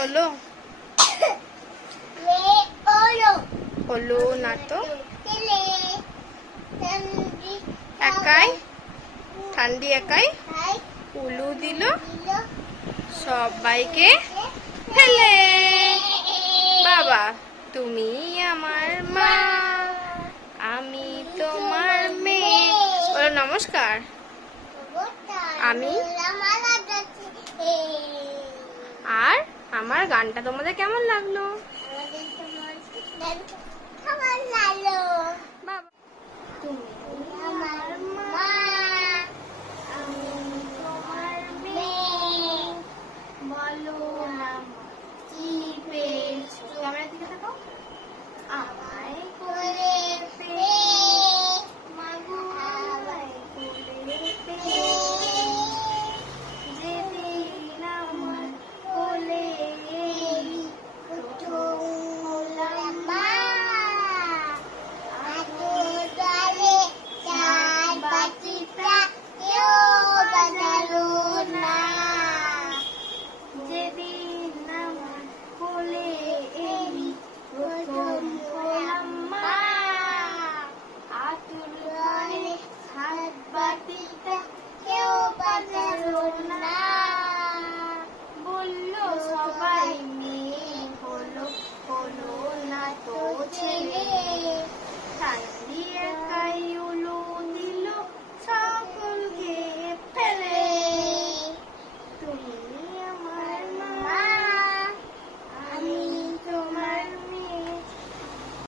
হলো? হলো না তো। একাই? ঠান্ডি একাই? উলু দিল। সবাইকে ফেলে। বাবা, তুমি আমার মা। আমি তোমার মেয়ে। বলো, নমস্কার। আমি? আর আমার গানটা তোমাদের কেমন লাগল? আমাদের তোমার